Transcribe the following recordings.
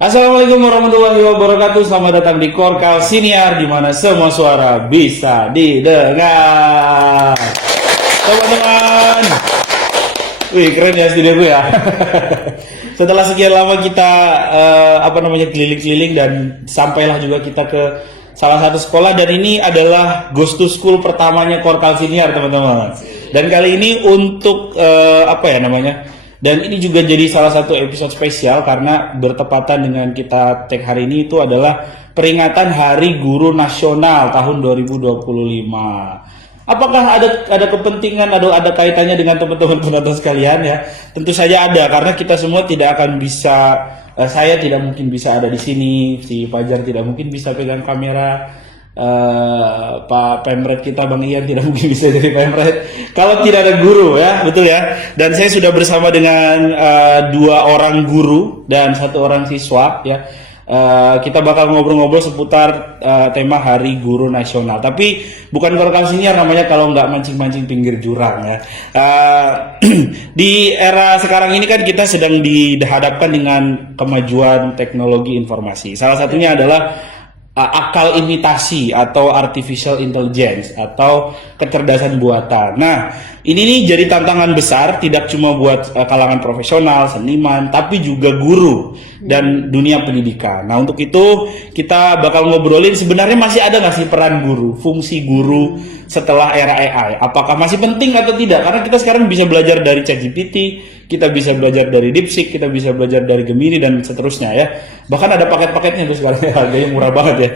Assalamualaikum warahmatullahi wabarakatuh. Selamat datang di Korkal Siniar, di mana semua suara bisa didengar. Teman-teman, wih keren ya studioku ya. Setelah sekian lama kita keliling-keliling dan sampailah juga kita ke salah satu sekolah, dan ini adalah Ghost to School pertamanya Korkal Siniar, teman-teman. Dan kali ini untuk dan ini juga jadi salah satu episode spesial karena bertepatan dengan kita tag hari ini, itu adalah peringatan Hari Guru Nasional tahun 2025. Apakah ada kepentingan atau ada kaitannya dengan teman-teman penonton sekalian ya? Tentu saja ada, karena kita semua tidak akan bisa, saya tidak mungkin bisa ada di sini, si Fajar tidak mungkin bisa pegang kamera, Pak Pemret kita Bang Ian tidak mungkin bisa jadi Pemret kalau tidak ada guru ya, betul ya. Dan saya sudah bersama dengan dua orang guru dan satu orang siswa ya. Kita bakal ngobrol-ngobrol seputar tema Hari Guru Nasional. Tapi bukan Korkal Siniar namanya kalau nggak mancing-mancing pinggir jurang ya. Di era sekarang ini kan kita sedang dihadapkan dengan kemajuan teknologi informasi. Salah satunya adalah akal imitasi atau artificial intelligence atau kecerdasan buatan. Nah, ini nih jadi tantangan besar tidak cuma buat kalangan profesional, seniman, tapi juga guru dan dunia pendidikan. Nah, untuk itu kita bakal ngobrolin sebenarnya masih ada nggak sih peran guru, fungsi guru setelah era AI? Apakah masih penting atau tidak? Karena kita sekarang bisa belajar dari ChatGPT, kita bisa belajar dari DeepSeek, kita bisa belajar dari Gemini dan seterusnya ya. Bahkan ada paket-paketnya tuh sekarang ya, harganya murah banget ya.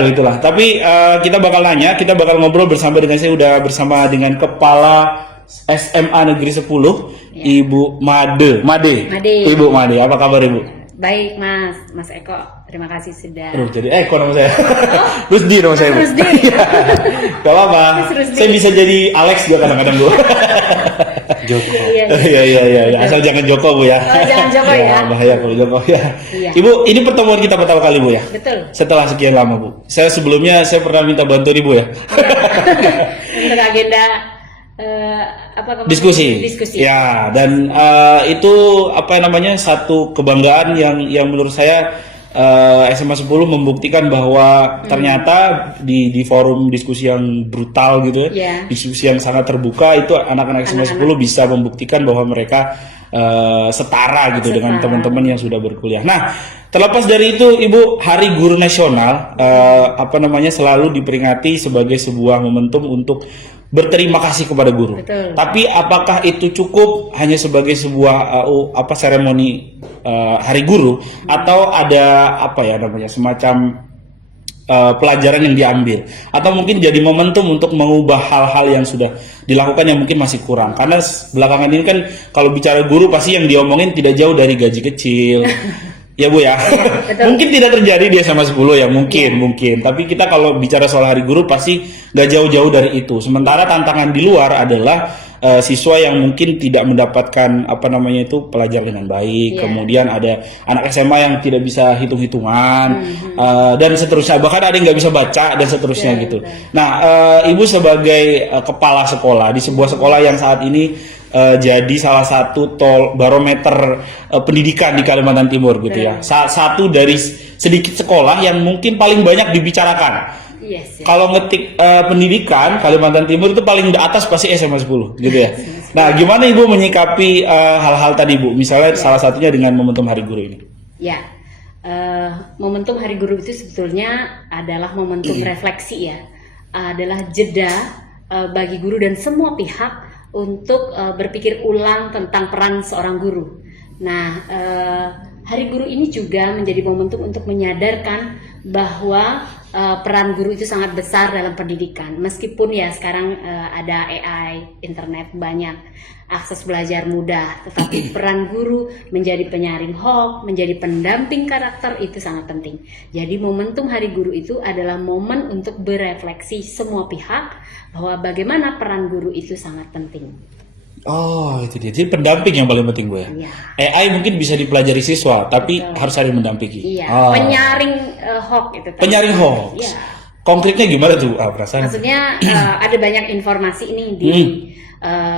Itulah. Tapi kita bakal nanya, kita bakal ngobrol bersama dengan, saya udah bersama dengan Kepala SMA Negeri 10, ya. Ibu Made. Ibu Made, apa kabar Ibu? Baik Mas Eko, terima kasih sudah. Jadi Eko nama saya. Rusdi nama saya. Rusdi. Gak apa-apa. Saya bisa jadi Alex juga kadang-kadang Bu. Joko. Iya. Asal jangan Joko Bu ya. Oh, jangan Joko ya. Bahaya kalau Joko ya. Iya. Ibu, ini pertemuan kita pertama kali Bu ya. Betul. Setelah sekian lama Bu. Saya pernah minta bantuan Ibu ya. Untuk agenda diskusi. Ya, dan itu satu kebanggaan yang menurut saya SMA 10 membuktikan bahwa ternyata di forum diskusi yang brutal gitu ya, diskusi yang sangat terbuka, itu anak-anak SMA 10 bisa membuktikan bahwa mereka setara gitu dengan teman-teman yang sudah berkuliah. Nah, terlepas dari itu Ibu, Hari Guru Nasional selalu diperingati sebagai sebuah momentum untuk berterima kasih kepada guru. Betul. Tapi apakah itu cukup hanya sebagai sebuah seremoni Hari Guru, atau ada semacam pelajaran yang diambil, atau mungkin jadi momentum untuk mengubah hal-hal yang sudah dilakukan yang mungkin masih kurang? Karena belakangan ini kan kalau bicara guru pasti yang diomongin tidak jauh dari gaji kecil. Ya Bu ya, mungkin tidak terjadi di SMA 10 ya, mungkin. Tapi kita kalau bicara soal Hari Guru pasti gak jauh-jauh dari itu. Sementara tantangan di luar adalah siswa yang mungkin tidak mendapatkan pelajaran dengan baik. Kemudian ada anak SMA yang tidak bisa hitung-hitungan dan seterusnya. Bahkan ada yang nggak bisa baca dan seterusnya gitu. Nah, Ibu sebagai kepala sekolah di sebuah sekolah yang saat ini jadi salah satu barometer pendidikan di Kalimantan Timur gitu ya. Satu dari sedikit sekolah yang mungkin paling banyak dibicarakan. Yes. Kalau ngetik pendidikan Kalimantan Timur itu paling di atas pasti SMA 10 gitu ya. Nah, gimana Ibu menyikapi hal-hal tadi Bu? Misalnya salah satunya dengan momentum Hari Guru ini. Ya. Momentum Hari Guru itu sebetulnya adalah momentum refleksi ya. Adalah jeda bagi guru dan semua pihak untuk berpikir ulang tentang peran seorang guru. Nah, Hari Guru ini juga menjadi momentum untuk menyadarkan bahwa peran guru itu sangat besar dalam pendidikan. Meskipun ya sekarang ada AI, internet banyak, akses belajar mudah, tetapi peran guru menjadi penyaring hoax, menjadi pendamping karakter itu sangat penting. Jadi momentum Hari Guru itu adalah momen untuk berefleksi semua pihak bahwa bagaimana peran guru itu sangat penting. Oh, itu dia. Jadi pendamping yang paling penting Bu ya. AI mungkin bisa dipelajari siswa, tapi harus ada yang mendampingi. Penyaring hoax itu. Penyaring hoax. Konkretnya gimana tuh? Perasaan. Maksudnya ada banyak informasi ini di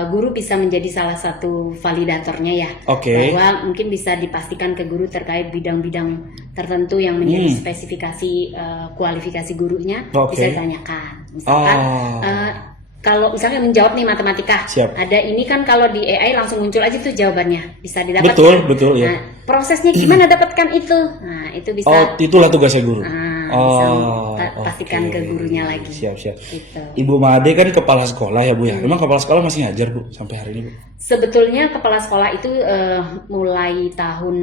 guru bisa menjadi salah satu validatornya ya. Oke. Bahwa mungkin bisa dipastikan ke guru terkait bidang-bidang tertentu yang menjadi spesifikasi kualifikasi gurunya, Oke. bisa ditanyakan. Misalkan kalau misalnya menjawab nih matematika, Siap. ada ini kan kalau di AI langsung muncul aja tuh jawabannya, bisa didapatkan. Betul, ya. Nah, prosesnya gimana dapatkan itu? Nah, itu bisa. Oh, itulah tugasnya guru. Bisa pastikan oke. ke gurunya lagi. Siap. Gitu. Ibu Made kan kepala sekolah ya Bu ya. Memang kepala sekolah masih ngajar Bu sampai hari ini Bu? Sebetulnya kepala sekolah itu mulai tahun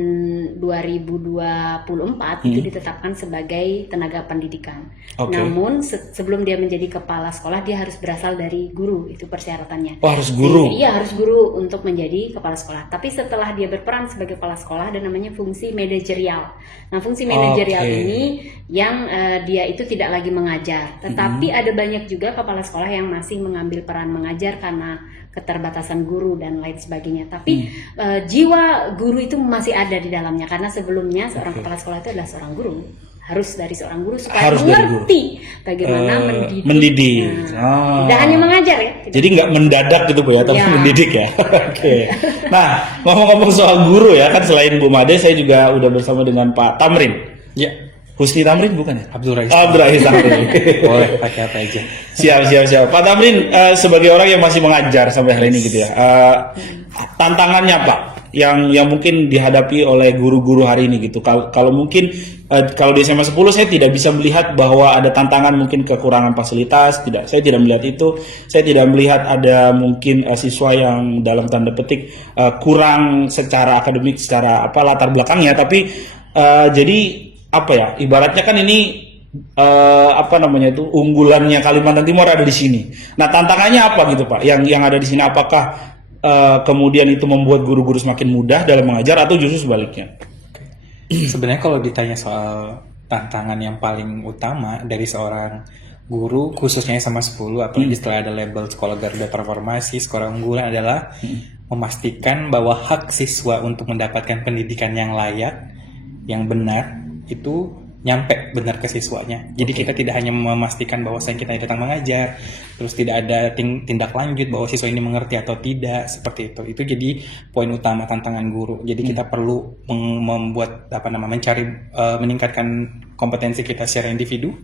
2024 itu ditetapkan sebagai tenaga pendidikan. Oke. Namun sebelum dia menjadi kepala sekolah dia harus berasal dari guru, itu persyaratannya. Oh, harus guru. Iya, harus guru untuk menjadi kepala sekolah. Tapi setelah dia berperan sebagai kepala sekolah ada namanya fungsi manajerial. Nah, fungsi manajerial ini yang dia itu tidak lagi mengajar, tetapi ada banyak juga kepala sekolah yang masih mengambil peran mengajar karena keterbatasan guru dan lain sebagainya. Tapi jiwa guru itu masih ada di dalamnya karena sebelumnya seorang kepala sekolah itu adalah seorang guru. Harus dari seorang guru supaya Harus dari guru. mengerti bagaimana mendidik. Nah, tidak hanya mengajar ya. Jadi nggak mendadak gitu Bu ya, tapi Ya. mendidik ya. Oke. Nah, ngomong-ngomong soal guru ya, kan selain Bu Made saya juga udah bersama dengan Pak Tamrin. Ya, Husni Tamrin bukan ya? Abdul Rais. Oh, Abdul Rais Tamrin. Boleh pakai apa aja. Siap. Pak Tamrin, sebagai orang yang masih mengajar sampai hari ini gitu ya, tantangannya Pak, yang mungkin dihadapi oleh guru-guru hari ini gitu. Kalau mungkin kalau di SMA 10 saya tidak bisa melihat bahwa ada tantangan mungkin kekurangan fasilitas, saya tidak melihat itu. Saya tidak melihat ada mungkin siswa yang dalam tanda petik kurang secara akademik, secara latar belakangnya, tapi jadi apa ya? Ibaratnya kan ini unggulannya Kalimantan Timur ada di sini. Nah, tantangannya apa gitu Pak? Yang ada di sini, apakah kemudian itu membuat guru-guru semakin mudah dalam mengajar atau justru sebaliknya? Sebenarnya kalau ditanya soal tantangan yang paling utama dari seorang guru, khususnya sama 10, apalagi setelah ada label sekolah Garuda Transformasi, sekolah unggulan adalah memastikan bahwa hak siswa untuk mendapatkan pendidikan yang layak, yang benar, itu nyampe benar ke siswanya. Jadi kita tidak hanya memastikan bahwa kita datang mengajar, terus tidak ada tindak lanjut bahwa siswa ini mengerti atau tidak, seperti itu. Itu jadi poin utama tantangan guru. Jadi kita perlu membuat meningkatkan kompetensi kita secara individu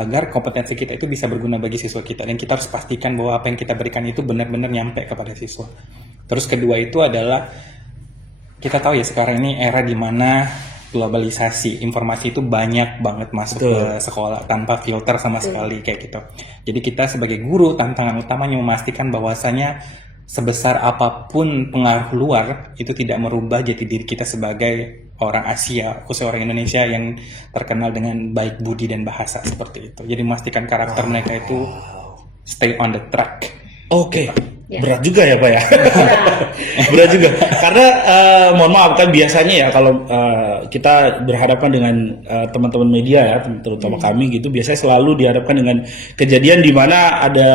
agar kompetensi kita itu bisa berguna bagi siswa kita, dan kita harus pastikan bahwa apa yang kita berikan itu benar-benar nyampe kepada siswa. Terus kedua itu adalah kita tahu ya sekarang ini era di mana globalisasi informasi itu banyak banget masuk ke sekolah tanpa filter sama sekali kayak gitu. Jadi kita sebagai guru tantangan utamanya memastikan bahwasanya sebesar apapun pengaruh luar itu tidak merubah jati diri kita sebagai orang Asia, khususnya orang Indonesia yang terkenal dengan baik budi dan bahasa seperti itu. Jadi memastikan karakter mereka itu stay on the track. Oke. Ya. Berat juga ya Pak ya. Berat juga. Karena mohon maaf kan biasanya ya kalau kita berhadapan dengan teman-teman media ya, terutama kami gitu, biasanya selalu dihadapkan dengan kejadian di mana ada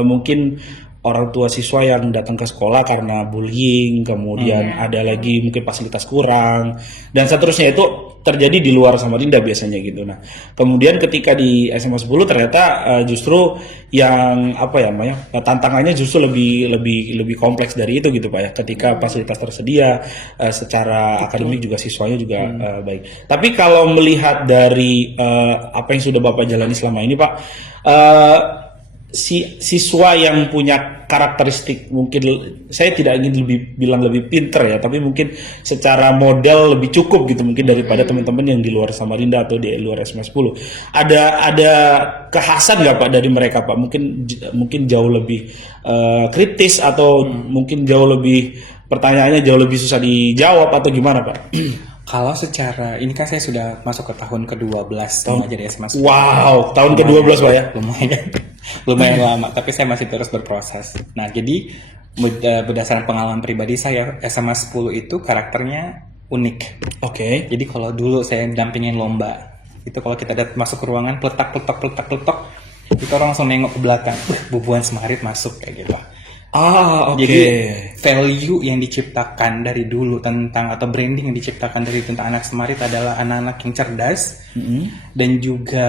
mungkin orang tua siswa yang datang ke sekolah karena bullying, kemudian ada lagi mungkin fasilitas kurang, dan seterusnya. Itu terjadi di luar Samarinda biasanya gitu. Nah, kemudian ketika di SMA 10 ternyata justru yang tantangannya justru lebih kompleks dari itu gitu Pak ya. Ketika fasilitas tersedia, secara akademik juga siswanya juga baik. Tapi kalau melihat dari apa yang sudah Bapak jalani selama ini Pak, siswa yang punya karakteristik, mungkin saya tidak ingin bilang lebih pinter ya, tapi mungkin secara model lebih cukup gitu mungkin daripada teman-teman yang di luar Samarinda atau di luar SMA 10. Ada kekhasan nggak Pak dari mereka Pak? Mungkin jauh lebih kritis atau mungkin jauh lebih pertanyaannya jauh lebih susah dijawab atau gimana Pak? Kalau secara, ini kan saya sudah masuk ke tahun ke-12 mengajar di SMA 10. Wow, tahun ke-12 Pak ya? Lumayan lama, tapi saya masih terus berproses. Nah, jadi berdasarkan pengalaman pribadi saya, SMA 10 itu karakternya unik. Oke. Jadi kalau dulu saya dampingin lomba, itu kalau kita masuk ke ruangan, pletak, itu orang langsung nengok ke belakang, bubuan Semarit masuk kayak gitu. Oke. Jadi value yang diciptakan dari dulu tentang atau branding yang diciptakan dari tentang anak Semarit adalah anak-anak yang cerdas dan juga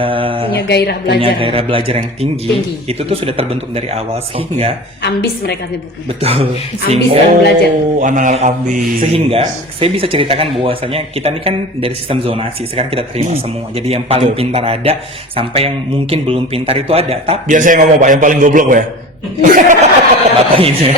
punya gairah belajar yang tinggi. Itu tuh sudah terbentuk dari awal sehingga ambis mereka sebutnya. betul Ambis dan belajar. Anak-anak ambis. sehingga saya bisa ceritakan bahwasanya kita ini kan dari sistem zonasi sekarang kita terima semua. Jadi yang paling pintar ada sampai yang mungkin belum pintar itu ada. Tapi Biar saya ngomong Pak, yang paling goblok ya. bapak ini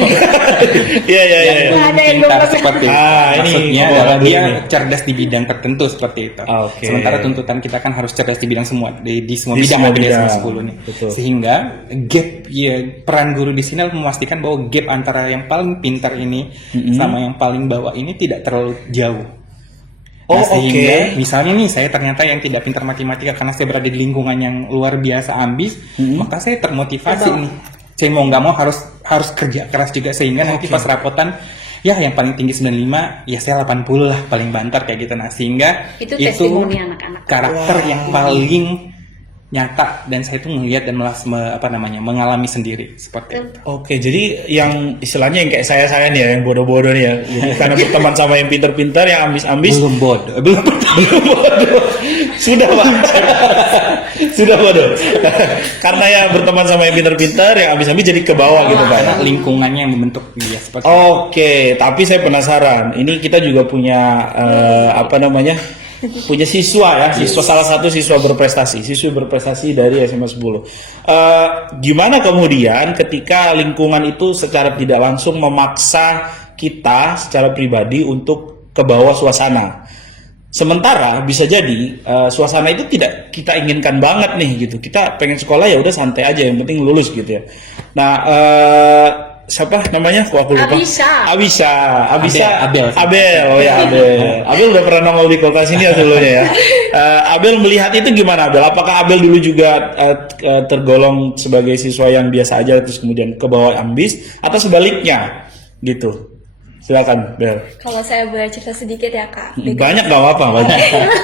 Iya. yang belum Ada yang pintar belum- seperti itu. ini Maksudnya ngomong adalah dulu dia nih. cerdas di bidang tertentu seperti itu. Oke. Sementara tuntutan kita kan harus cerdas di bidang semua di semua Di bidang semua ada di bidang. SMA 10 nih. Betul. Sehingga gap ya peran guru di sini adalah memastikan bahwa gap antara yang paling pintar ini sama yang paling bawah ini tidak terlalu jauh. Oh, Sehingga oke. misalnya nih saya ternyata yang tidak pintar matematika karena saya berada di lingkungan yang luar biasa ambis, maka saya termotivasi nih. Saya mau nggak mau harus kerja keras juga sehingga nanti pas rapotan ya yang paling tinggi 95 ya saya 80 lah paling banter kayak gitu. Nah sehingga Itu testimoni anak-anak. karakter yang paling nyata dan saya tuh melihat dan mengalami sendiri seperti itu. Oke, jadi yang istilahnya yang kayak saya nih ya, yang bodoh-bodoh nih ya, karena berteman sama yang pinter-pinter, yang ambis-ambis, Belum bodoh, belum bodoh. Sudah Pak, sudah bodoh. Karena yang berteman sama yang pinter-pinter, yang ambis-ambis jadi ke bawah gitu Pak. karena lingkungannya yang membentuk dia seperti itu. Oke, tapi saya penasaran. Ini kita juga punya punya siswa ya, salah satu siswa berprestasi dari SMA 10. Gimana kemudian ketika lingkungan itu secara tidak langsung memaksa kita secara pribadi untuk ke bawah suasana. Sementara bisa jadi suasana itu tidak kita inginkan banget nih gitu. Kita pengen sekolah ya udah santai aja, yang penting lulus gitu ya. Nah, siapa namanya? Kok aku lupa. Abisa. Abel. Oh ya Abel. Abel udah pernah nongol di kota sini ya dulunya ya. Abel melihat itu gimana Abel? Apakah Abel dulu juga tergolong sebagai siswa yang biasa aja terus kemudian ke bawah ambis atau sebaliknya gitu? Silakan Bel. Kalau saya boleh cerita sedikit ya Kak. Banyak gak apa-apa, banyak.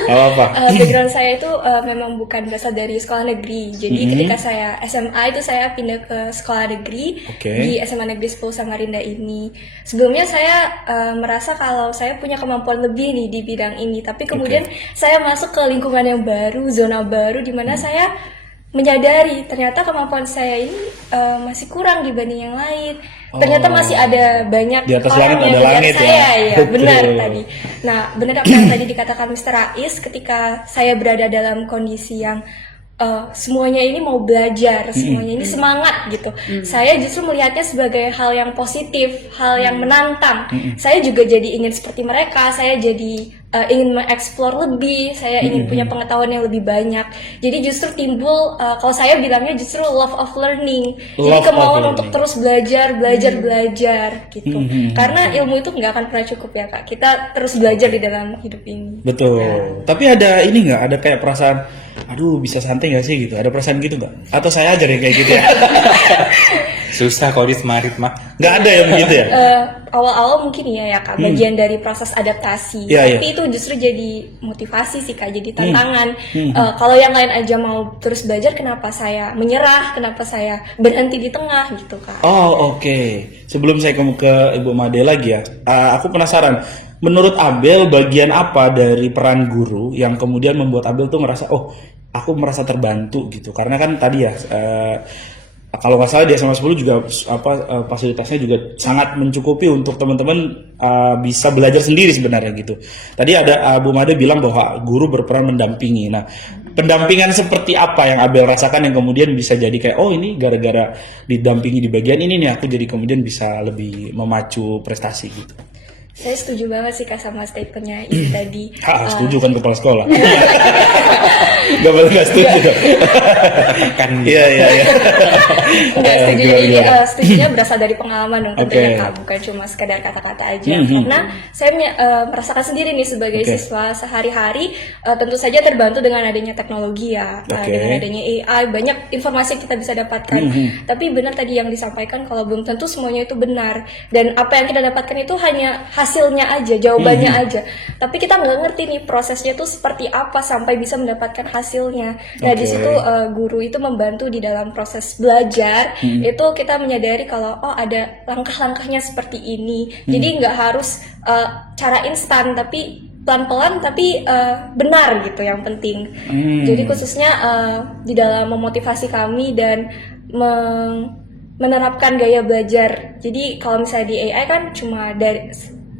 Gak apa-apa. Background saya itu memang bukan berasal dari sekolah negeri. Jadi ketika saya SMA itu saya pindah ke sekolah negeri Oke. di SMA Negeri 10 Samarinda ini. Sebelumnya saya merasa kalau saya punya kemampuan lebih nih di bidang ini. Tapi kemudian saya masuk ke lingkungan yang baru, zona baru di mana saya menyadari ternyata kemampuan saya ini masih kurang dibanding yang lain. Ternyata masih ada banyak Di atas orang langit yang ada mengejar langit ya. saya, ya Betul. benar tadi. Nah, benar apa yang tadi dikatakan Mr. Rais ketika saya berada dalam kondisi yang semuanya ini mau belajar, semuanya ini semangat gitu. Saya justru melihatnya sebagai hal yang positif, hal yang menantang. Saya juga jadi ingin seperti mereka, saya jadi ingin mengeksplor lebih, saya ingin punya pengetahuan yang lebih banyak. Jadi justru timbul, kalau saya bilangnya justru love of learning. Jadi Love of kemauan learning. untuk terus belajar gitu. Karena ilmu itu nggak akan pernah cukup ya Kak. Kita terus belajar di dalam hidup ini. Betul. Tapi ada ini nggak? Ada kayak perasaan, aduh bisa santai nggak sih gitu? Ada perasaan gitu nggak? Atau saya aja yang kayak gitu ya? Susah kalau di Semarit mah. Nggak ada yang begitu ya? Awal-awal mungkin ya Kak, bagian dari proses adaptasi. Iya, Tapi itu justru jadi motivasi sih Kak, jadi tantangan. Kalau yang lain aja mau terus belajar, kenapa saya menyerah? Kenapa saya berhenti di tengah gitu Kak? Oh oke. Sebelum saya ke Ibu Made lagi ya, aku penasaran. Menurut Abel, bagian apa dari peran guru yang kemudian membuat Abel tuh ngerasa, oh aku merasa terbantu gitu? Karena kan tadi ya, kalau nggak salah di SMA 10 juga fasilitasnya juga sangat mencukupi untuk teman-teman bisa belajar sendiri sebenarnya gitu. Tadi ada Bu Made bilang bahwa guru berperan mendampingi. Nah, pendampingan seperti apa yang Abel rasakan yang kemudian bisa jadi kayak oh ini gara-gara didampingi di bagian ini nih aku jadi kemudian bisa lebih memacu prestasi gitu. Saya setuju banget sih Kak sama statementnya ini tadi. Setuju kan kepala sekolah. Gak boleh gak setuju. Kan Iya. Nggak setuju, Gimana, jadi gimana? setujunya berasal dari pengalaman dong tentunya Oke. Kak, bukan cuma sekedar kata-kata aja. Karena saya merasakan sendiri nih sebagai Oke. siswa sehari-hari, tentu saja terbantu dengan adanya teknologi ya, Oke. dengan adanya AI, banyak informasi yang kita bisa dapatkan. Tapi benar tadi yang disampaikan kalau belum tentu semuanya itu benar, dan apa yang kita dapatkan itu hanya hasilnya aja, jawabannya aja. Tapi kita nggak ngerti nih prosesnya itu seperti apa sampai bisa mendapatkan hasilnya. Nah, di Oke. situ guru itu membantu di dalam proses belajar. Itu kita menyadari kalau ada langkah-langkahnya seperti ini. Jadi nggak harus cara instan, tapi pelan-pelan tapi benar gitu yang penting. Jadi khususnya di dalam memotivasi kami dan menerapkan gaya belajar. Jadi kalau misalnya di AI kan cuma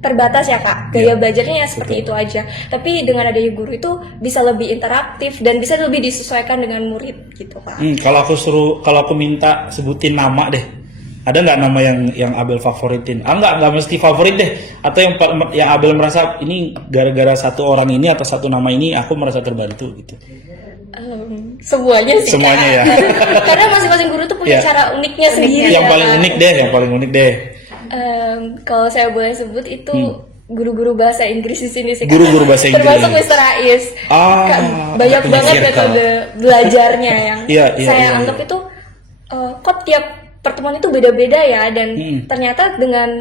terbatas ya Kak, gaya belajarnya ya seperti itu aja. Tapi dengan adanya guru itu bisa lebih interaktif dan bisa lebih disesuaikan dengan murid gitu Kak. Kalau aku minta sebutin nama deh. Ada nggak nama yang Abel favoritin? Nggak mesti favorit deh. Atau yang Abel merasa ini gara-gara satu orang ini atau satu nama ini aku merasa terbantu gitu. Semuanya sih Semuanya Kak. ya. Karena masing-masing guru tuh punya Iya. cara uniknya sendiri. Yang ya, paling Kak. unik deh. Kalau saya boleh sebut itu guru-guru bahasa Inggris di sini sih Kak. Guru-guru bahasa Inggris. Termasuk Mr. Ais. Kak, banyak punya banget circle. metode belajarnya yang Iya, saya iya. anggap itu kok tiap pertemuan itu beda-beda ya, dan ternyata dengan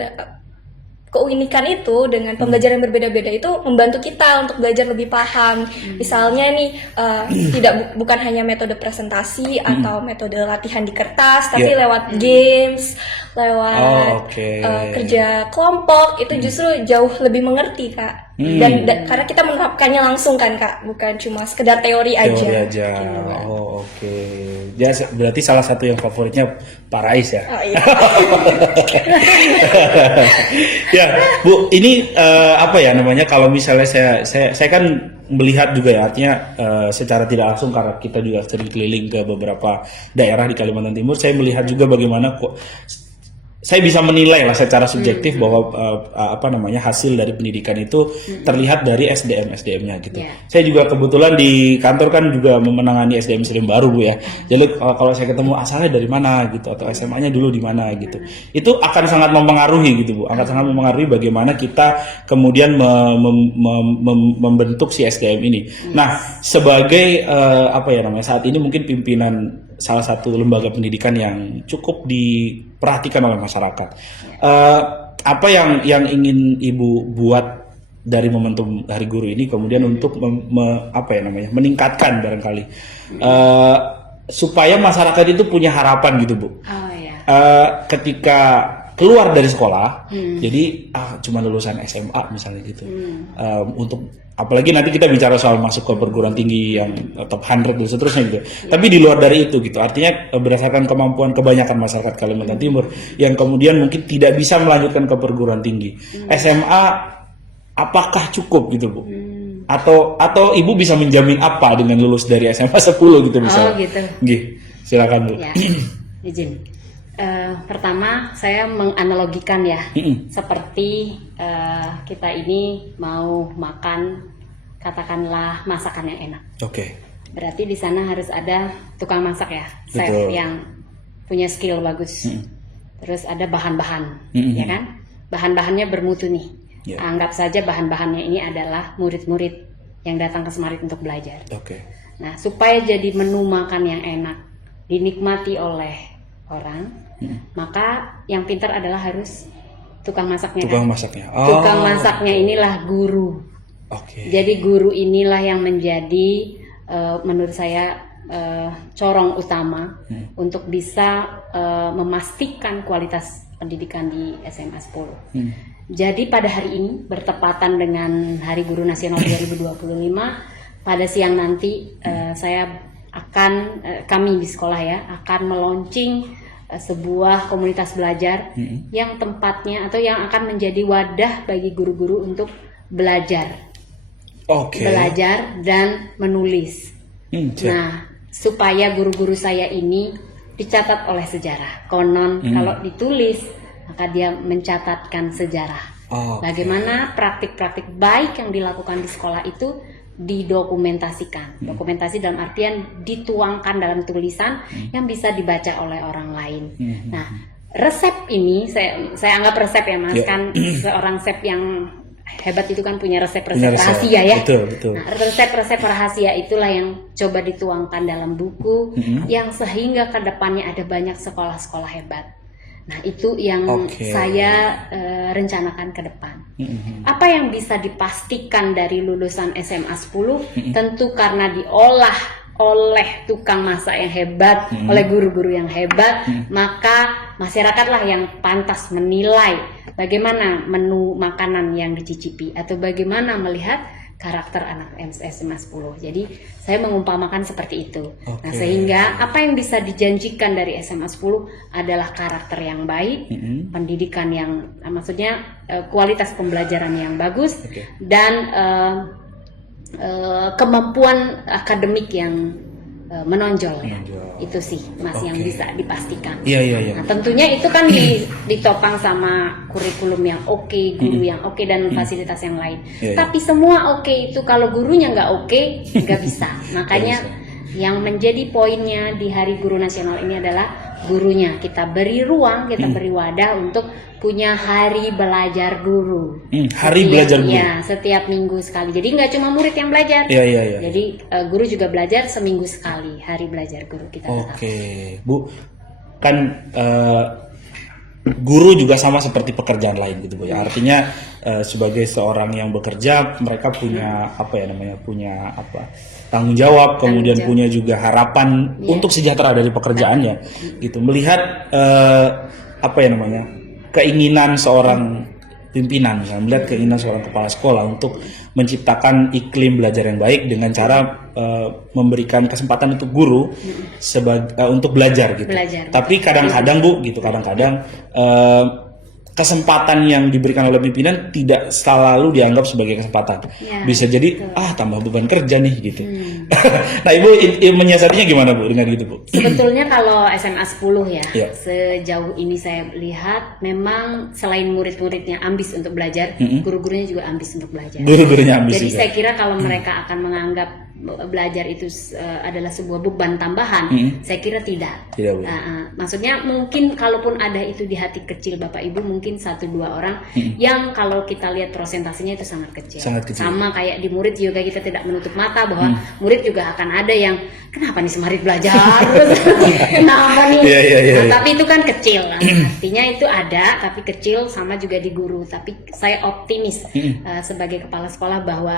keunikan itu, dengan pembelajaran yang berbeda-beda itu membantu kita untuk belajar lebih paham. Misalnya nih bukan hanya metode presentasi atau metode latihan di kertas, tapi Yeah. lewat games, lewat Oke. kerja kelompok itu justru jauh lebih mengerti Kak. Dan karena kita menerapkannya langsung kan Kak, bukan cuma sekedar teori aja. Teori aja. Gitu, Kak. Oh, oke. Ya, berarti salah satu yang favoritnya Pak Rais ya. Oh iya. Ya, Bu, ini apa ya namanya? Kalau misalnya saya kan melihat juga ya, artinya secara tidak langsung karena kita juga sering keliling ke beberapa daerah di Kalimantan Timur, saya melihat juga bagaimana kok saya bisa menilai lah secara subjektif bahwa apa namanya hasil dari pendidikan itu terlihat dari SDM-nya gitu. Yeah. Saya juga kebetulan di kantor kan juga memenangani SDM baru Bu ya. Jadi kalau saya ketemu asalnya dari mana gitu atau SMA-nya dulu di mana gitu, itu akan sangat mempengaruhi gitu Bu. Akan sangat mempengaruhi bagaimana kita kemudian membentuk si SDM ini. Nah, sebagai apa ya namanya saat ini mungkin pimpinan salah satu lembaga pendidikan yang cukup diperhatikan oleh masyarakat. Apa yang ingin Ibu buat dari momentum Hari Guru ini kemudian untuk apa ya namanya meningkatkan barangkali supaya masyarakat itu punya harapan gitu Bu. Oh ya. Ketika keluar dari sekolah, jadi cuma lulusan SMA misalnya gitu. Untuk apalagi nanti kita bicara soal masuk ke perguruan tinggi yang top 100 dan seterusnya gitu. Tapi di luar dari itu gitu, artinya berdasarkan kemampuan kebanyakan masyarakat Kalimantan Timur yang kemudian mungkin tidak bisa melanjutkan ke perguruan tinggi. SMA apakah cukup gitu Bu? Atau Ibu bisa menjamin apa dengan lulus dari SMA 10 gitu misalnya? Oh gitu. Nggih, silakan Bu. Ya, izin. Pertama saya menganalogikan ya, seperti kita ini mau makan katakanlah masakan yang enak. Oke. Berarti di sana harus ada tukang masak ya, chef Betul. yang punya skill bagus. Terus ada bahan-bahan, Mm-mm. ya kan? Bahan-bahannya bermutu nih. Ya. Anggap saja bahan-bahannya ini adalah murid-murid yang datang ke Semarit untuk belajar. Oke. Nah, supaya jadi menu makan yang enak, dinikmati oleh orang, maka yang pintar adalah harus tukang masaknya. Tukang kan? masaknya. Tukang masaknya inilah guru. Oke. Jadi guru inilah yang menjadi menurut saya corong utama untuk bisa memastikan kualitas pendidikan di SMA 10. Jadi pada hari ini bertepatan dengan Hari Guru Nasional 2025, pada siang nanti kami di sekolah ya akan meluncing sebuah komunitas belajar yang tempatnya atau yang akan menjadi wadah bagi guru-guru untuk belajar. Oke. Belajar dan menulis. Siap. Nah, supaya guru-guru saya ini dicatat oleh sejarah. Konon kalau ditulis, maka dia mencatatkan sejarah. Oke. Bagaimana praktik-praktik baik yang dilakukan di sekolah itu didokumentasikan. Dokumentasi dalam artian dituangkan dalam tulisan yang bisa dibaca oleh orang lain. Nah, resep ini saya anggap resep ya Mas, Ya. kan seorang chef yang hebat itu kan punya resep-resep Punya resep. rahasia ya. Betul. Nah, resep-resep rahasia itulah yang coba dituangkan dalam buku yang sehingga ke depannya ada banyak sekolah-sekolah hebat. Nah, itu yang Oke. saya rencanakan ke depan. Apa yang bisa dipastikan dari lulusan SMA 10? Tentu karena diolah oleh tukang masak yang hebat, oleh guru-guru yang hebat, maka masyarakatlah yang pantas menilai bagaimana menu makanan yang dicicipi atau bagaimana melihat karakter anak SMA 10. Jadi saya mengumpamakan seperti itu. Oke. Nah, sehingga apa yang bisa dijanjikan dari SMA 10 adalah karakter yang baik, pendidikan yang maksudnya kualitas pembelajaran yang bagus, Oke. dan kemampuan akademik yang menonjol ya. Itu sih Mas yang Oke. bisa dipastikan. Iya. Nah, tentunya itu kan ditopang sama kurikulum yang oke, guru yang oke, dan fasilitas yang lain. Iya. Tapi semua oke itu kalau gurunya nggak oke, nggak bisa. Makanya yang menjadi poinnya di Hari Guru Nasional ini adalah gurunya. Kita beri ruang, kita beri wadah untuk punya hari belajar guru. Hari belajar guru. Ya, setiap minggu sekali. Jadi nggak cuma murid yang belajar. Iya. Jadi guru juga belajar seminggu sekali hari belajar guru kita. Oke, Bu. Kan guru juga sama seperti pekerjaan lain gitu, Bu ya. Artinya sebagai seorang yang bekerja, mereka punya punya tanggung jawab, kemudian punya juga harapan untuk sejahtera dari pekerjaannya gitu. Melihat keinginan seorang pimpinan, misalnya melihat keinginan seorang kepala sekolah untuk menciptakan iklim belajar yang baik dengan cara memberikan kesempatan untuk guru untuk belajar gitu. Tapi kadang-kadang Bu gitu, kadang-kadang kesempatan yang diberikan oleh pimpinan tidak selalu dianggap sebagai kesempatan. Ya, bisa jadi tambah beban kerja nih gitu. Nah, Ibu menyiasatinya gimana Bu dengan gitu, Bu? Sebetulnya kalau SMA 10 ya, Iya. sejauh ini saya lihat memang selain murid-muridnya ambis untuk belajar, guru-gurunya juga ambis untuk belajar. Guru-gurunya ambis Jadi juga. saya kira kalau mereka akan menganggap belajar itu adalah sebuah beban tambahan, saya kira tidak. Tidak, Bu. Maksudnya mungkin kalaupun ada itu di hati kecil Bapak Ibu, mungkin 1-2 orang yang kalau kita lihat prosentasenya itu sangat kecil. Sangat kecil. Sama kayak di murid juga kita tidak menutup mata bahwa murid juga akan ada yang kenapa nih semarit belajar, terus kenapa nih? Iya. Tapi itu kan kecil, artinya itu ada tapi kecil, sama juga di guru. Tapi saya optimis sebagai kepala sekolah bahwa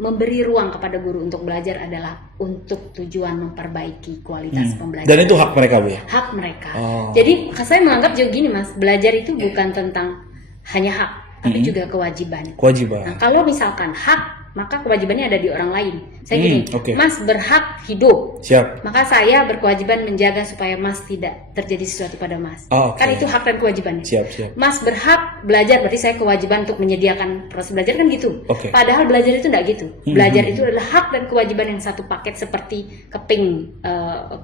memberi ruang kepada guru untuk belajar adalah untuk tujuan memperbaiki kualitas pembelajaran. Dan itu hak mereka, Bu ya? Hak mereka. Oh. Jadi saya menganggap juga gini Mas, belajar itu bukan tentang hanya hak, tapi juga kewajiban. Kewajiban. Nah, kalau misalkan hak, maka kewajibannya ada di orang lain. Saya gini, oke. Mas berhak hidup, Siap. maka saya berkewajiban menjaga supaya Mas tidak terjadi sesuatu pada Mas. Oh, oke. Kan itu hak dan kewajibannya. Siap. Mas berhak belajar, berarti saya kewajiban untuk menyediakan proses belajar, kan gitu. Oke. Padahal belajar itu enggak gitu. Belajar itu adalah hak dan kewajiban yang satu paket, seperti keping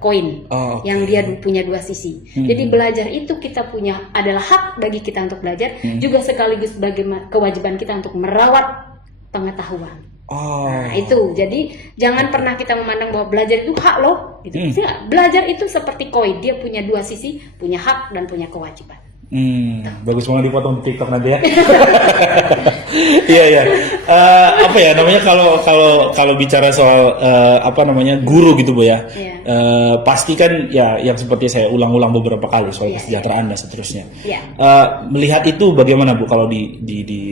koin Oh, oke. yang dia punya dua sisi. Jadi belajar itu kita punya adalah hak bagi kita untuk belajar, juga sekaligus bagaimana kewajiban kita untuk merawat pengetahuan. Oh. Nah, itu. Jadi jangan pernah kita memandang bahwa belajar itu hak loh, gitu. Tidak. Belajar itu seperti koin, dia punya dua sisi, punya hak dan punya kewajiban. Bagus banget dipotong di TikTok nanti ya. Iya. Kalau bicara soal guru gitu, Bu ya. Iya. Pasti kan ya yang seperti saya ulang-ulang beberapa kali soal kesejahteraan dan seterusnya. Iya. Melihat itu bagaimana, Bu, kalau di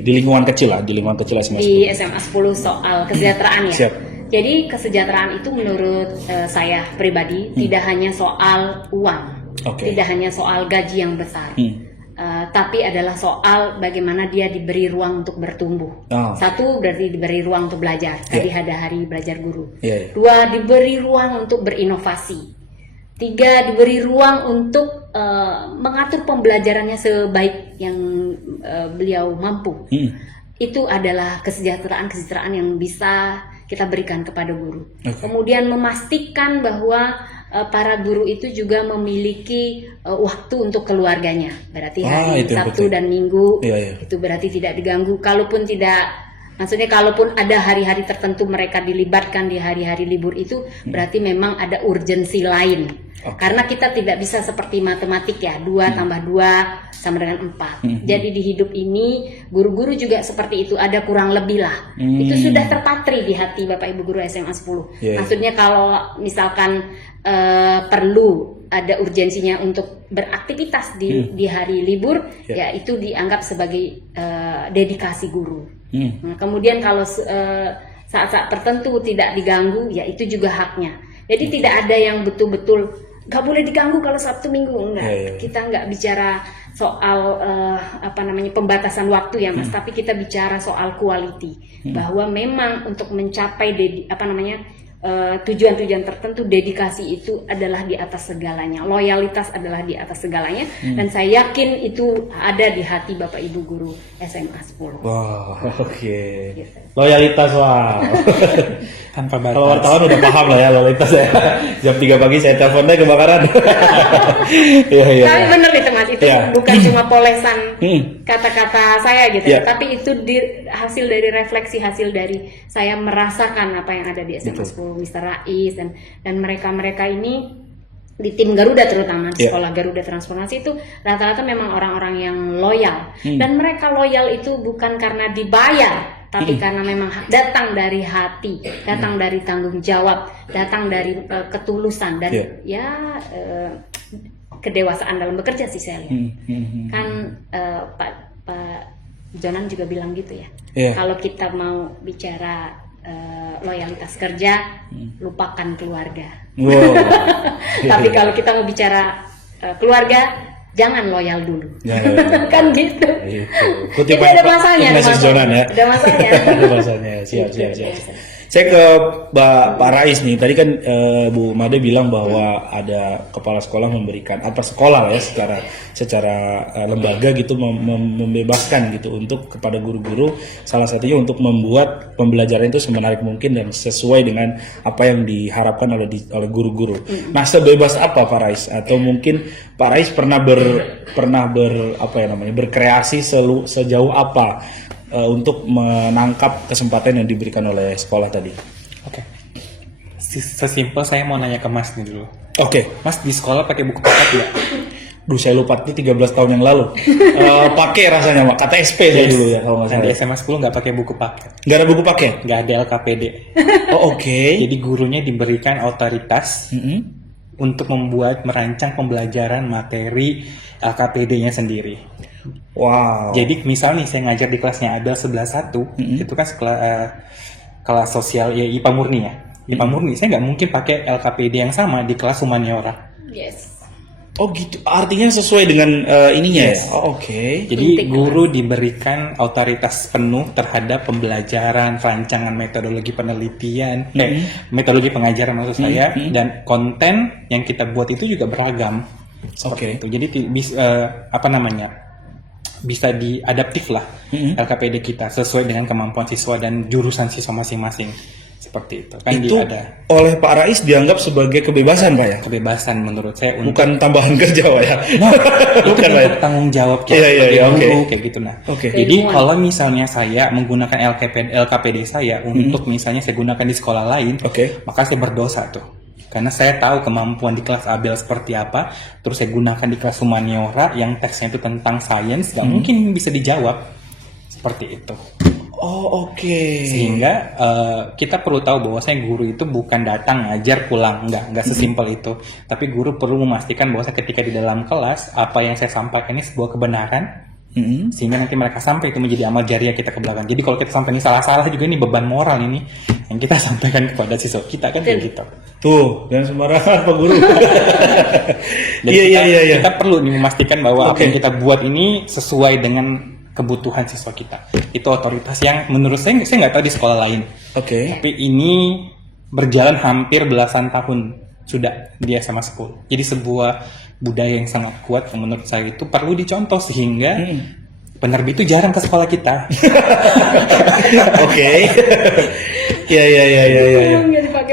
lingkungan kecil lah, di lingkungan kecil SMA 10. Di SMA 10 soal kesejahteraan ya. Siap. Jadi kesejahteraan itu menurut saya pribadi tidak hanya soal uang, Oke. tidak hanya soal gaji yang besar, tapi adalah soal bagaimana dia diberi ruang untuk bertumbuh. Oh. Satu, berarti diberi ruang untuk belajar. Tadi ada hari belajar guru. Iya. Dua, diberi ruang untuk berinovasi. Tiga, diberi ruang untuk mengatur pembelajarannya sebaik yang beliau mampu. Itu adalah kesejahteraan yang bisa kita berikan kepada guru. Oke. Kemudian memastikan bahwa para guru itu juga memiliki waktu untuk keluarganya. Berarti hari itu yang Sabtu penting. dan Minggu Iya. itu berarti tidak diganggu. Kalaupun tidak Maksudnya kalaupun ada hari-hari tertentu mereka dilibatkan di hari-hari libur itu, berarti memang ada urgensi lain. Karena kita tidak bisa seperti matematik ya, 2 tambah 2 sama dengan 4. Jadi di hidup ini guru-guru juga seperti itu, ada kurang lebih lah. Itu sudah terpatri di hati Bapak Ibu guru SMA 10. Maksudnya kalau misalkan perlu ada urgensinya untuk beraktivitas di hari libur, ya itu dianggap sebagai dedikasi guru. Nah, kemudian kalau saat-saat tertentu tidak diganggu, ya itu juga haknya. Jadi tidak ada yang betul-betul nggak boleh diganggu kalau Sabtu Minggu, enggak. Kita nggak bicara soal pembatasan waktu ya Mas, tapi kita bicara soal quality, bahwa memang untuk mencapai tujuan-tujuan tertentu, dedikasi itu adalah di atas segalanya, loyalitas adalah di atas segalanya, dan saya yakin itu ada di hati Bapak Ibu guru SMA 10. Wah, oke. Loyalitas, wah. Tanpa batas. Kalau wartawan udah paham lah ya loyalitas ya. Jam 3 pagi saya teleponnya kebakaran. Iya. Tapi bener itu Mas, itu bukan cuma polesan kata-kata saya gitu, tapi itu hasil dari refleksi, hasil dari saya merasakan apa yang ada di SMA 10. Mr. Rais dan mereka ini di tim Garuda, terutama di sekolah Garuda Transformasi itu rata-rata memang orang-orang yang loyal, dan mereka loyal itu bukan karena dibayar, tapi karena memang datang dari hati, datang dari tanggung jawab, datang dari ketulusan dan kedewasaan dalam bekerja sih saya lihat. Kan Pak Jonan juga bilang gitu ya, kalau kita mau bicara loyalitas kerja, lupakan keluarga. Wow. Tapi kalau kita mau bicara keluarga, jangan loyal dulu. Kan gitu. Jadi ada masanya, ada masanya. Siap. Saya ke Pak Rais nih. Tadi kan Bu Made bilang bahwa ada kepala sekolah memberikan, atau sekolah ya secara lembaga gitu membebaskan gitu untuk kepada guru-guru, salah satunya untuk membuat pembelajaran itu semenarik mungkin dan sesuai dengan apa yang diharapkan oleh guru-guru. Nah, sebebas apa Pak Rais? Atau mungkin Pak Rais pernah berkreasi sejauh apa untuk menangkap kesempatan yang diberikan oleh sekolah tadi? Oke. Sesimpel saya mau nanya ke Mas nih dulu. Oke. Mas di sekolah pakai buku paket ya? Duh, saya lupa itu 13 tahun yang lalu. Pakai rasanya, Pak. Kata SP saya dulu ya kalau nggak salah. Di SMA 10 nggak pakai buku paket. Nggak ada buku paket? Nggak ada LKPD. Oh, oke. Jadi gurunya diberikan otoritas untuk merancang pembelajaran materi LKPD-nya sendiri. Wow. Jadi misal nih saya ngajar di kelasnya Abel 11.1, itu kan kelas sosial ya, IPA murni ya. IPA murni, saya nggak mungkin pakai LKPD yang sama di kelas humaniora. Yes. Oh gitu, artinya sesuai dengan ininya ya? Oh, oke. Jadi guru diberikan otoritas penuh terhadap pembelajaran, rancangan metodologi penelitian, metodologi pengajaran maksud saya, dan konten yang kita buat itu juga beragam. Oke. Jadi bisa diadaptif lah LKPD kita sesuai dengan kemampuan siswa dan jurusan siswa masing-masing, seperti itu kan. Itu oleh Pak Rais dianggap sebagai kebebasan Pak ya? Kebebasan menurut saya, bukan tambahan kerja Pak ya? Bukan Pak, tanggung jawab kita sebagai guru kayak gitu. Nah, jadi kalau misalnya saya menggunakan LKPD saya untuk misalnya saya gunakan di sekolah lain, maka saya berdosa tuh. Karena saya tahu kemampuan di kelas Abel seperti apa, terus saya gunakan di kelas humaniora yang teksnya itu tentang sains, nggak mungkin bisa dijawab seperti itu. Oh, oke. Sehingga kita perlu tahu bahwa saya guru itu bukan datang ngajar pulang, nggak sesimpel itu. Tapi guru perlu memastikan bahwa ketika di dalam kelas apa yang saya sampaikan ini sebuah kebenaran, sehingga nanti mereka sampai itu menjadi amal jariah kita ke belakang. Jadi kalau kita sampai ini salah-salah juga, ini beban moral ini yang kita sampaikan kepada siswa kita kan kayak gitu. Tuh, jangan sembarangan Pak Guru. Iya. Kita perlu nih memastikan bahwa apa yang kita buat ini sesuai dengan kebutuhan siswa kita. Itu otoritas yang menurut saya nggak tahu di sekolah lain. Tapi ini berjalan hampir belasan tahun sudah di SMA 10. Jadi sebuah budaya yang sangat kuat yang menurut saya itu perlu dicontoh, sehingga penerbit itu jarang ke sekolah kita. Oke. Iya.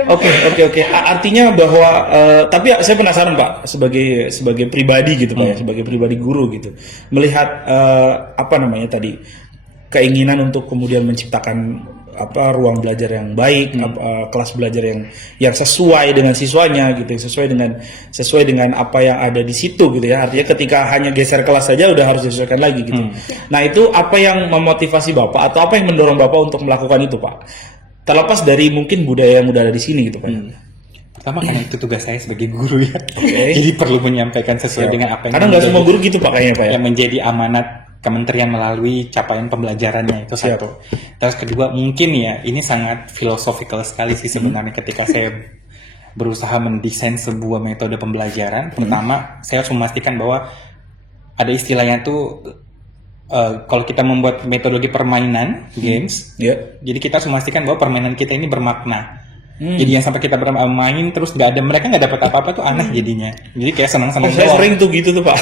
Oke. Artinya bahwa tapi saya penasaran Pak, sebagai pribadi gitu Pak ya, sebagai pribadi guru gitu, melihat keinginan untuk kemudian menciptakan ruang belajar yang baik, kelas belajar yang sesuai dengan siswanya gitu, sesuai dengan apa yang ada di situ gitu ya. Artinya ketika hanya geser kelas saja udah harus disesuaikan lagi gitu. Nah, itu apa yang memotivasi Bapak atau apa yang mendorong Bapak untuk melakukan itu, Pak? Terlepas dari mungkin budaya yang udah ada di sini gitu, Pak. Pertama karena itu tugas saya sebagai guru ya. Jadi perlu menyampaikan sesuai dengan apa yang karena nggak semua guru gitu Pak kayaknya, Pak ya. Yang menjadi amanat kementerian melalui capaian pembelajarannya itu satu. Terus kedua mungkin ya ini sangat philosophical sekali sih sebenarnya ketika saya berusaha mendesain sebuah metode pembelajaran. Pertama saya harus memastikan bahwa ada istilahnya tuh kalau kita membuat metodologi permainan games, jadi kita harus memastikan bahwa permainan kita ini bermakna. Jadi yang sampai kita bermain terus mereka nggak dapat apa-apa tuh aneh jadinya. Jadi kayak senang-senang. Saya sering tuh gitu tuh Pak.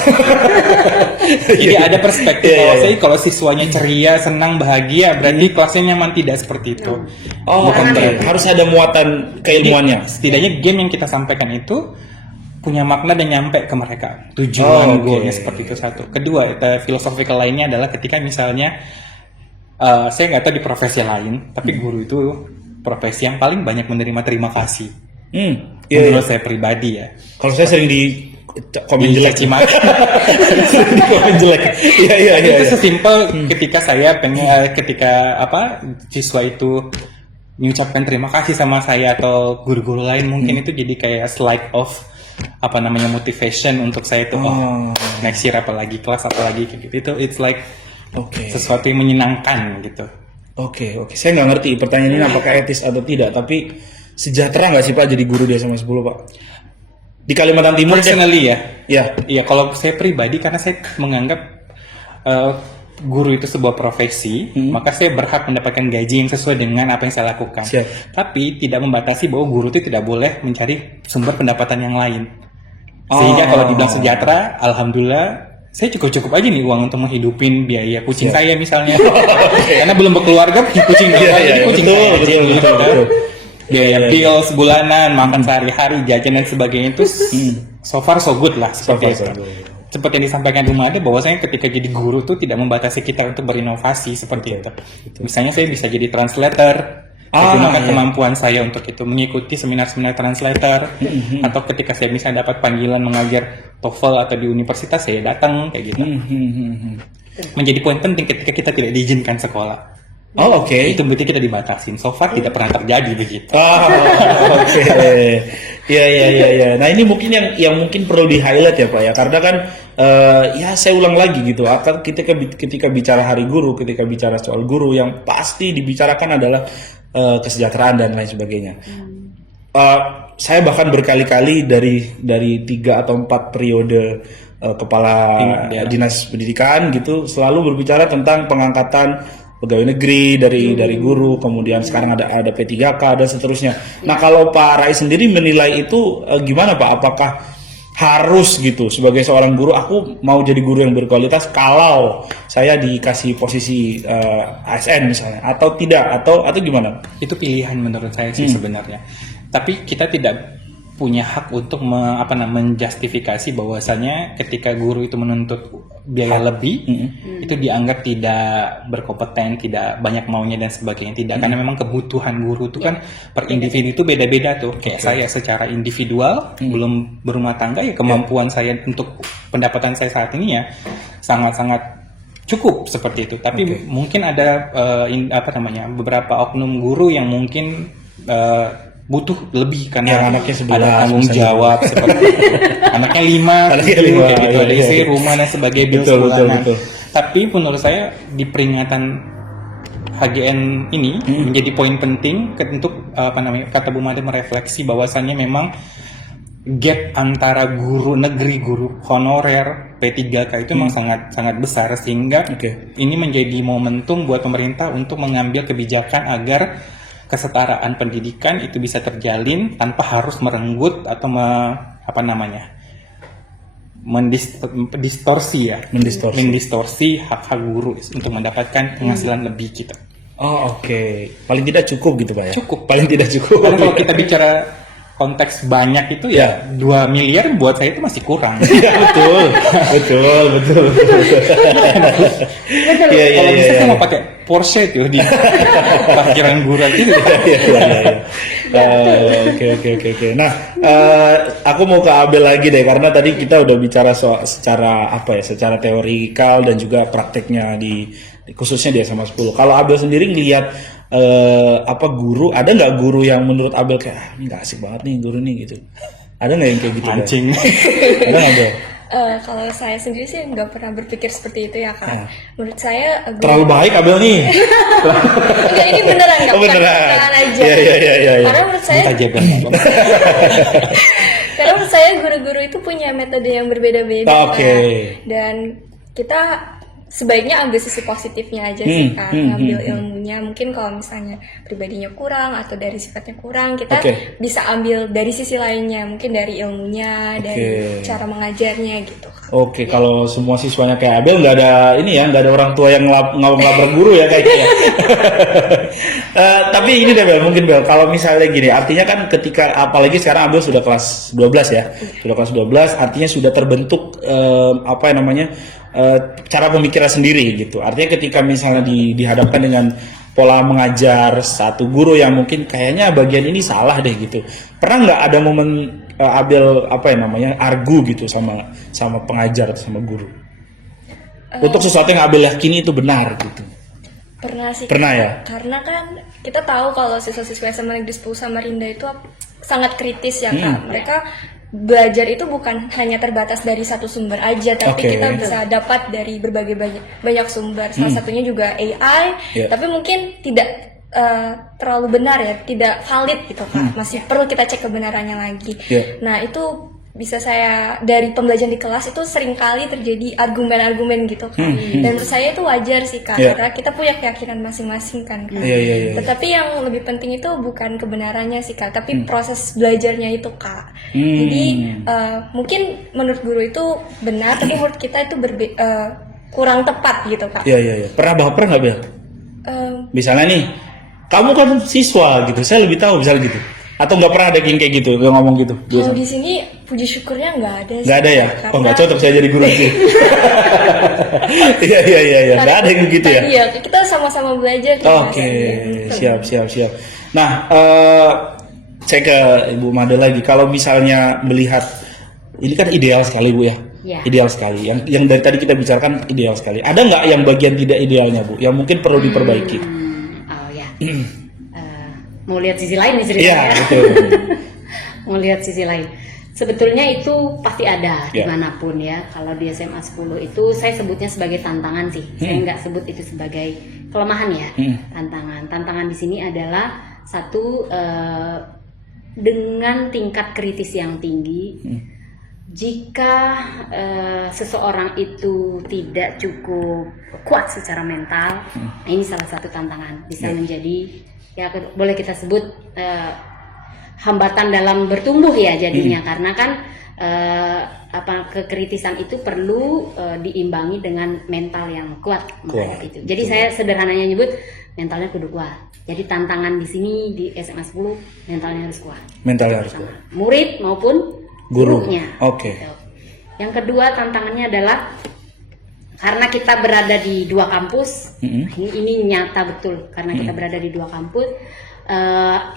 Jadi ada perspektif kalau siswanya ceria, senang, bahagia, berarti kelasnya nyaman. Tidak seperti itu. Bukan harus ada muatan keilmuannya. Jadi, setidaknya game yang kita sampaikan itu punya makna dan nyampe ke mereka. Tujuan goalnya seperti itu satu. Kedua, philosophical lainnya adalah ketika misalnya saya nggak tahu di profesi lain, tapi guru itu profesi yang paling banyak menerima terima kasih. Menurut saya pribadi ya. Kalau saya sering di komen jelek, sering di komen jelek. Iya. Itu sesimpel ketika saya ketika siswa itu mengucapkan terima kasih sama saya atau guru-guru lain, mungkin itu jadi kayak slide of motivation untuk saya itu next year apalagi kelas apalagi gitu. Itu it's like sesuatu yang menyenangkan gitu. Oke. Saya nggak ngerti pertanyaan ini apakah etis atau tidak, tapi sejahtera nggak sih Pak jadi guru di SMA 10 Pak? Di Kalimantan Timur personally ya. Iya, kalau saya pribadi karena saya menganggap guru itu sebuah profesi, maka saya berhak mendapatkan gaji yang sesuai dengan apa yang saya lakukan. Tapi tidak membatasi bahwa guru itu tidak boleh mencari sumber pendapatan yang lain. Sehingga kalau dibilang sejahtera, alhamdulillah saya cukup aja nih uang untuk menghidupin biaya kucing saya misalnya. Karena belum berkeluarga punya kucing kucing betul. Biaya bills bulanan, makan sehari-hari, jajan dan sebagainya itu so far so good lah seperti itu. Seperti yang disampaikan Rumade bahwasanya ketika jadi guru tuh tidak membatasi kita untuk berinovasi seperti itu. Misalnya saya bisa jadi translator. Menggunakan kemampuan saya untuk itu, mengikuti seminar-seminar translator, atau ketika saya bisa dapat panggilan mengajar TOEFL atau di universitas, saya datang kayak gitu. Menjadi poin penting ketika kita tidak diizinkan sekolah. Itu berarti kita dibatasin. So far tidak pernah terjadi begitu. Iya. Nah ini mungkin yang mungkin perlu di highlight ya Pak ya, karena kan saya ulang lagi gitu. Ketika bicara Hari Guru, ketika bicara soal guru, yang pasti dibicarakan adalah kesejahteraan dan lain sebagainya. Saya bahkan berkali-kali dari 3 atau 4 periode kepala dinas pendidikan gitu selalu berbicara tentang pengangkatan pegawai negeri dari guru, kemudian sekarang ada P3K dan seterusnya. Nah kalau Pak Rais sendiri menilai itu gimana Pak? Apakah harus gitu sebagai seorang guru aku mau jadi guru yang berkualitas kalau saya dikasih posisi ASN misalnya, atau tidak, atau gimana? Itu pilihan menurut saya sih sebenarnya. Tapi kita tidak punya hak untuk menjustifikasi bahwasanya ketika guru itu menuntut biaya lebih itu dianggap tidak berkompeten, tidak banyak maunya dan sebagainya. Tidak, karena memang kebutuhan guru itu kan per individu itu beda-beda tuh. Kayak saya secara individual belum berumah tangga ya, kemampuan saya untuk pendapatan saya saat ini ya sangat-sangat cukup seperti itu. Tapi mungkin ada beberapa oknum guru yang mungkin butuh lebih karena anaknya 11, ada tanggung jawab seperti itu. Anaknya 5 kayak gitu, ada istri, rumah dan sebagainya, bil bulanan. Tapi menurut saya di peringatan HGN ini menjadi poin penting untuk kata Bu Made merefleksi bahwasannya memang gap antara guru negeri, guru honorer, P3K itu memang sangat besar, sehingga ini menjadi momentum buat pemerintah untuk mengambil kebijakan agar kesetaraan pendidikan itu bisa terjalin tanpa harus merenggut atau mendistorsi hak-hak guru untuk mendapatkan penghasilan lebih kita. Paling tidak cukup gitu Pak ya? Cukup. Paling tidak cukup. Karena kalau kita bicara konteks banyak itu ya 2 miliar buat saya itu masih kurang. Betul. Kalau bisa saya mau pakai Porsche tuh di parkiran guru itu. Oke. Nah, aku mau ke Abel lagi deh karena tadi kita udah bicara soal secara apa ya, secara teorikal dan juga prakteknya khususnya di SMA 10. Kalau Abel sendiri ngelihat apa guru, ada nggak guru yang menurut Abel kayak ini nggak asik banget nih guru nih gitu? Ada nggak yang kayak gitu? Mancing. Ada nggak Abel? Kalau saya sendiri sih nggak pernah berpikir seperti itu ya Kak. Menurut saya Terlalu baik Abel nih. enggak, ini beneran nggak, Oh, bukan beneran. bukan aja. Iya. Karena menurut saya Kita jaga. Karena menurut saya guru-guru itu punya metode yang berbeda-beda. Oke. Kan? Dan kita sebaiknya ambil sisi positifnya aja sih kan, ngambil ilmunya. Mungkin kalau misalnya pribadinya kurang atau dari sifatnya kurang, kita bisa ambil dari sisi lainnya, mungkin dari ilmunya, dari cara mengajarnya gitu. Oke, kalau semua siswanya kayak Abel nggak ada ini ya, nggak ada orang tua yang ngelabrak guru ya kayaknya. Tapi ini deh Bel, mungkin Bel, kalau misalnya gini, artinya kan ketika apalagi sekarang Abel sudah kelas 12 ya, sudah kelas 12, artinya sudah terbentuk apa yang namanya cara pemikiran sendiri gitu. Artinya ketika misalnya dihadapkan dengan pola mengajar satu guru yang mungkin kayaknya bagian ini salah deh gitu. Pernah nggak ada momen Abel apa yang namanya argu gitu sama pengajar atau sama guru? Untuk sesuatu yang Abel yakini itu benar gitu. Pernah sih. Pernah ya? Karena kan kita tahu kalau siswa-siswa SMA Negeri 10 Samarinda itu sangat kritis ya Kak. Mereka belajar itu bukan hanya terbatas dari satu sumber aja, tapi kita bisa dapat dari berbagai banyak sumber. Salah satunya juga AI, tapi mungkin tidak terlalu benar ya, tidak valid gitu Kak. Masih perlu kita cek kebenarannya lagi. Nah itu bisa saya dari pembelajaran di kelas itu sering kali terjadi argumen-argumen gitu kan. Dan menurut saya itu wajar sih Kak, karena kita punya keyakinan masing-masing kan. Tetapi yang lebih penting itu bukan kebenarannya sih Kak, tapi proses belajarnya itu Kak. Jadi mungkin menurut guru itu benar, tapi menurut kita itu kurang tepat gitu Kak. Iya. Pernah baper nggak Bel? Misalnya nih, kamu kan siswa gitu, saya lebih tahu misalnya gitu. Atau nggak pernah ada yang kayak gitu, yang ngomong gitu? Kalau di sini puji syukurnya nggak ada sih. Nggak ada ya? Oh nggak cocok saya jadi guru sih. Iya. Nggak ada yang begitu ya? Iya, kita sama-sama belajar. Oke, siap. Nah, saya ke Ibu Made lagi. Kalau misalnya melihat, ini kan ideal sekali Bu ya? Ideal sekali. Yang dari tadi kita bicarakan ideal sekali. Ada nggak yang bagian tidak idealnya Bu? Yang mungkin perlu diperbaiki? Oh ya. Mau lihat sisi lain nih ceritanya. Iya, betul. Mau lihat sisi lain. Sebetulnya itu pasti ada dimanapun ya. Kalau di SMA 10 itu saya sebutnya sebagai tantangan sih. Saya nggak sebut itu sebagai kelemahan ya. Tantangan di sini adalah satu, dengan tingkat kritis yang tinggi. Jika seseorang itu tidak cukup kuat secara mental, ini salah satu tantangan. Bisa menjadi, ya boleh kita sebut hambatan dalam bertumbuh ya jadinya, karena kan kekritisan itu perlu diimbangi dengan mental yang kuat. Gitu. Jadi saya sederhananya nyebut mentalnya kudu kuat. Jadi tantangan di sini di SMA 10 mentalnya harus kuat. Mentalnya harus kuat. Murid maupun gurunya. Gitu. Yang kedua tantangannya adalah karena kita berada di dua kampus, ini nyata betul karena kita berada di dua kampus.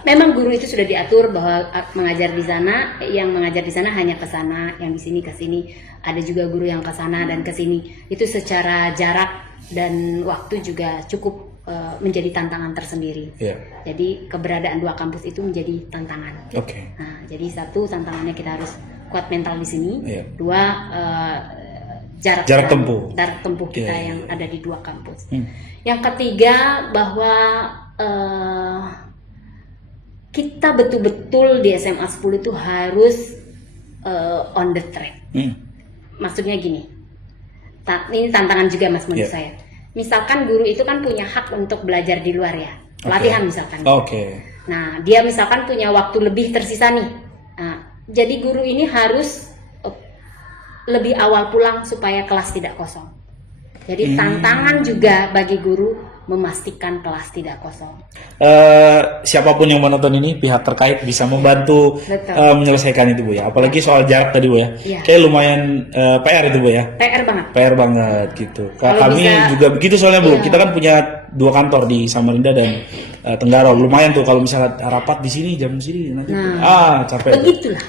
Memang guru itu sudah diatur bahwa mengajar di sana, yang mengajar di sana hanya ke sana, yang di sini ke sini. Ada juga guru yang ke sana dan ke sini. Itu secara jarak dan waktu juga cukup menjadi tantangan tersendiri. Jadi keberadaan dua kampus itu menjadi tantangan. Nah, jadi satu tantangannya kita harus kuat mental di sini. Dua jarak tempuh kita yang ada di dua kampus. Yang ketiga bahwa kita betul-betul di SMA 10 itu harus on the track. Maksudnya gini, ini tantangan juga Mas menurut saya. Misalkan guru itu kan punya hak untuk belajar di luar ya, pelatihan misalkan. Nah, dia misalkan punya waktu lebih tersisa nih. Nah, jadi guru ini harus lebih awal pulang supaya kelas tidak kosong. Jadi tantangan juga bagi guru memastikan kelas tidak kosong. Siapapun yang menonton ini, pihak terkait bisa membantu menyelesaikan itu Bu ya. Apalagi soal jarak tadi Bu ya. Kayak lumayan PR itu Bu ya. PR banget. PR banget gitu. Kami juga begitu soalnya Bu. Kita kan punya 2 kantor di Samarinda dan Tenggarong. Lumayan tuh kalau misalnya rapat di sini jam sini nanti. Capek. Begitulah.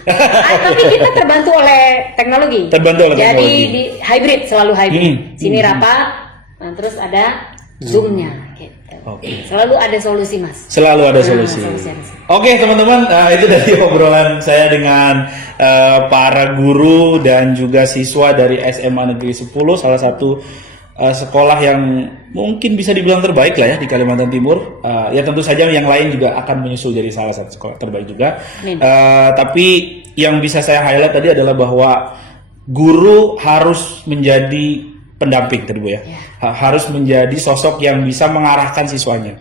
Tapi kita terbantu oleh teknologi. Terbantu oleh Jadi teknologi. di hybrid, selalu hybrid. Sini rapat, nah, terus ada Zoom-nya. Gitu. Oke. Selalu ada solusi, Mas. Selalu ada solusi. solusi ada. Oke teman-teman, itu dari obrolan saya dengan para guru dan juga siswa dari SMA Negeri 10, salah satu sekolah yang mungkin bisa dibilang terbaik lah ya di Kalimantan Timur. Ya tentu saja yang lain juga akan menyusul jadi salah satu sekolah terbaik juga. Tapi yang bisa saya highlight tadi adalah bahwa guru harus menjadi pendamping tadi Bu ya. Harus menjadi sosok yang bisa mengarahkan siswanya.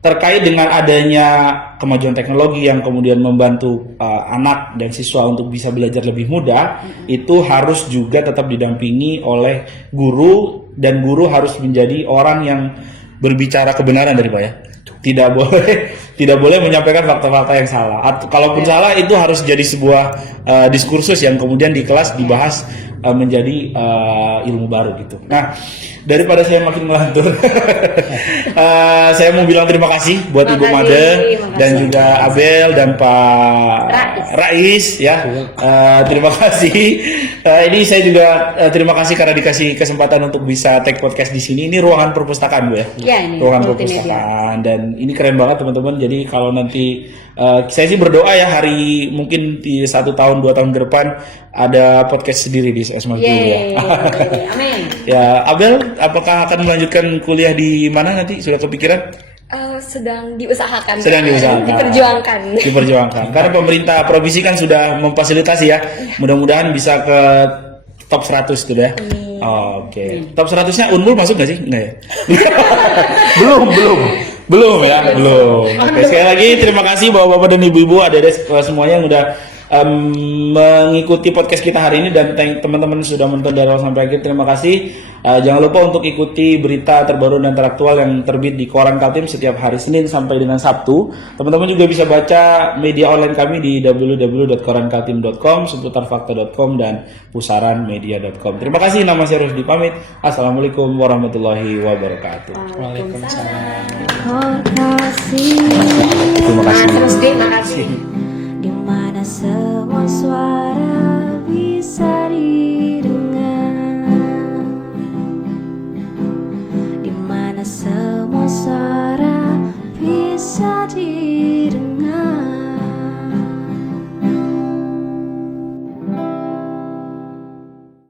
Terkait dengan adanya kemajuan teknologi yang kemudian membantu anak dan siswa untuk bisa belajar lebih mudah, itu harus juga tetap didampingi oleh guru, dan guru harus menjadi orang yang berbicara kebenaran dari Pak ya. Tidak boleh menyampaikan fakta-fakta yang salah. Kalaupun salah itu harus jadi sebuah diskursus yang kemudian di kelas dibahas menjadi ilmu baru gitu. Nah, daripada saya makin melantur, saya mau bilang terima kasih buat Ibu Made dan juga Abel dan Pak Rais ya. Terima kasih. Ini saya juga terima kasih karena dikasih kesempatan untuk bisa take podcast di sini. Ini ruangan perpustakaan Bu ya. Ya, ini Ruangan multimedia. perpustakaan, dan ini keren banget teman-teman. Jadi kalau nanti saya sih berdoa ya hari mungkin di 1 tahun 2 tahun ke depan ada podcast sendiri di SMA ya. Amin. Ya, Abel, apakah akan melanjutkan kuliah di mana nanti? Sudah kepikiran? Sedang diusahakan. Sedang diusahakan. Diperjuangkan. Diperjuangkan. Karena pemerintah provinsi kan sudah memfasilitasi ya. Mudah-mudahan bisa ke top 100 tuh ya. Oke. Top 100-nya Unmul masuk nggak sih? Enggak ya? Belum ya, belum. Oke, sekali lagi terima kasih Bapak-bapak dan Ibu-ibu, adik-adik semuanya yang udah mengikuti podcast kita hari ini, dan teman-teman sudah menonton dari awal sampai akhir. Terima kasih. Jangan lupa untuk ikuti berita terbaru dan teraktual yang terbit di Koran Kaltim setiap hari Senin sampai dengan Sabtu. Teman-teman juga bisa baca media online kami di www.korankaltim.com, seputarfakta.com, dan pusaranmedia.com. Terima kasih. Nama saya Rusdi pamit. Assalamualaikum warahmatullahi wabarakatuh. Waalaikumsalam. Terima kasih. Terus deh, makasih.